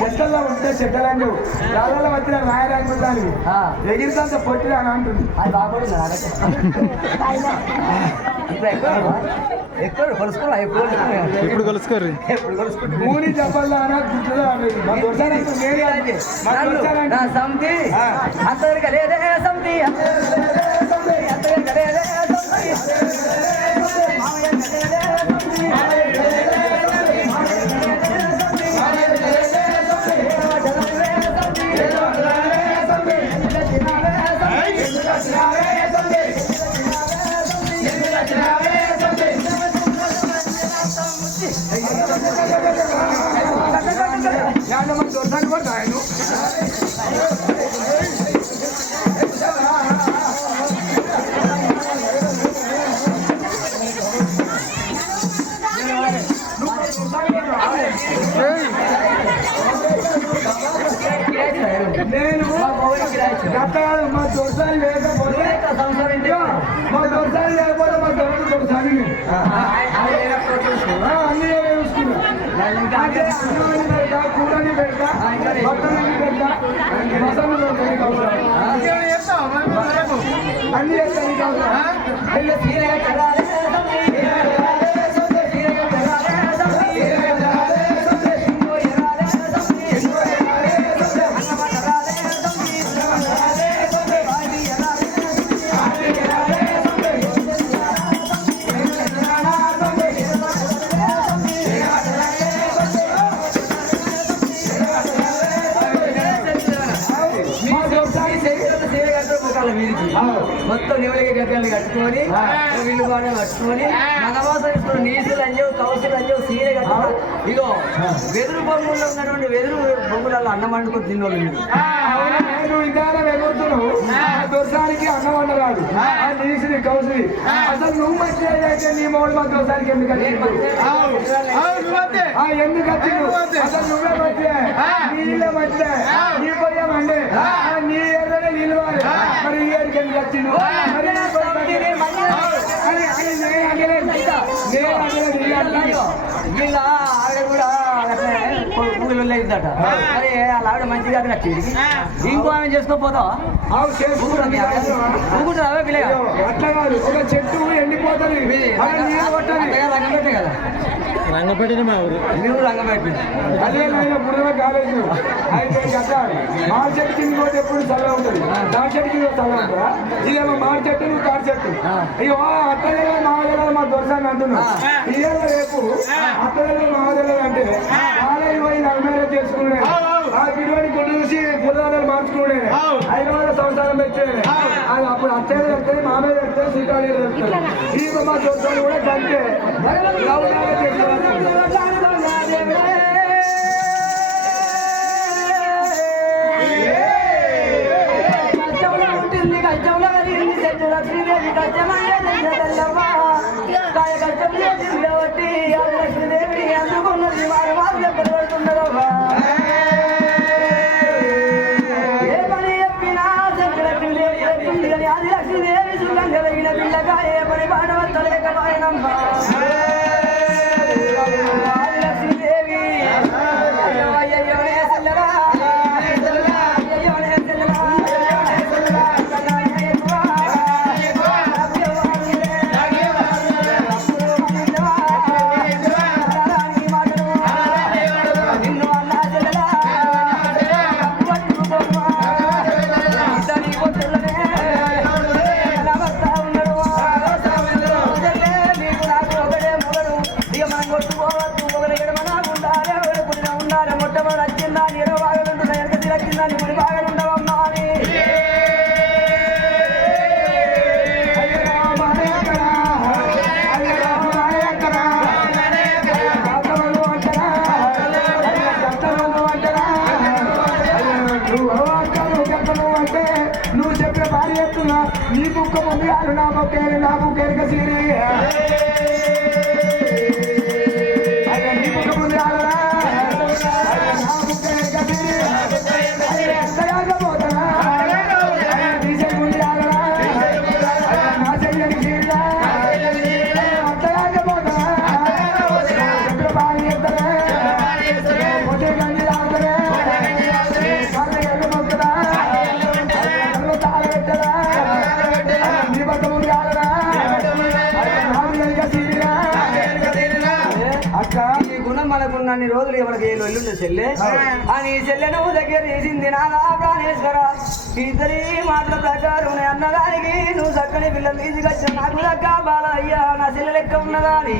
చెట్టల్లో ఉంటే చెట్టలని రాళ్ళ వచ్చిన రాయరాకుంటాను ఎగిరితంత పొట్టిరా అని అంటుంది అది బాగుంది ఎప్పుడు కలుసుకోరా ఎప్పుడు కలుసుకోరు మూని చెప్పాలా గుర్తులో సంతి అంతవరకు లేదే సంతి నేను మా దొరసారి లేకపోతే మా దొరసారి లేకపోతే మా దొరసారి అన్ని చూసుకున్నా అంటే అన్నాన్ని పెడతా కూరని పెడతా భక్తులని పెడతా మసాలు అన్ని మొత్తం నివలికి గడ్డలు కట్టుకొని వీళ్ళు బాగా కట్టుకొని మనవాసం నీసులు అంజవు కౌసులు అంజవు సీర కట్టుకో ఇగో వెదురు బొమ్మల్లో ఉన్నటువంటి వెదురు బొమ్మలలో అన్నం వండుకొని తిన్నోళ్ళు నువ్వు ఇందాక ఎగురుతున్నావు దోసానికి అన్నం వండరాదు నీసుని కౌసుని అసలు నువ్వు మంచిగా అయితే నీ మోడు మా దోసానికి ఎందుకు ఎందుకు వచ్చి అసలు నువ్వే మంచిదే నీళ్ళే మంచిదే నీ పోయామండి నీ ఎర్రనే నీళ్ళు వారి మరి ఈ ఏరికి ఎందుకు వచ్చిండు వీళ్ళ ఆవిడ కూడా పూలు అయిందట మరి వాళ్ళ ఆవిడ మంచిగా నచ్చింది ఇంకో ఆమె చేసుకోపోతావా అవే పిల్లగా అట్లా కాదు ఒక చెట్టు ఎండిపోతుంది రంగం పెట్టే కదా రంగపేట మా ఊరు మీరు రంగపేట అదే బుర్ర కాలేజ్ అయితే కదా మార్ చెట్టు కింద కూడా ఎప్పుడు చల్లగా ఉంటుంది దాని చెట్టు కింద చల్లగా ఉంటుందా ఇదేమో మార్ చెట్టు నువ్వు తాడి చెట్టు అయ్యో అత్తలే మావదలేదు మా దొరసాన్ని అంటున్నా ఇయ్యాల రేపు అత్తలే మావదలేదు అంటే కాలేజ్ పోయి నమ్మేలా చేసుకునే ఆ పిల్లవాడిని కొట్టు చూసి పురాణాలు మార్చుకునే 500 సంవత్సరాలు పెట్టేది అది అప్పుడు అత్తయ్య చెప్తే మామయ్య చెప్తే శ్రీకాళీ చెప్తారు ఈ మా దొరసాన్ని కూడా కంటే నువ్వు చెప్పే భార్య చెప్తున్నా నీ బుక్క ముందు కాదు నా బుక్కేరు నా బుక్కేరుక సీరి అదే నీ బుక్క ముందు కాదరా నా బుక్కేరుక సీరి ఎంతపోతానా నీ చెయ్యి ముందు కాదరా నా చెయ్యని సీరిగా అంతపోతానా చెప్పే భార్య చెప్తారా పొద్దు గంజి తాగుతారా ఎల్లు మొక్కుదా ఈ గుణం మనకున్నన్ని రోజులు ఎవరికి ఎల్లుండే చెల్లె అని చెల్లె నువ్వు దగ్గర వేసింది నాదా ప్రాణేశ్వర ఇద్దరి మాటల ప్రకారం అన్నదానికి నువ్వు చక్కని పిల్లలు తీసుకొచ్చిన నాకు దక్క బాల అయ్యా నా చెల్లె లెక్క ఉన్నదాని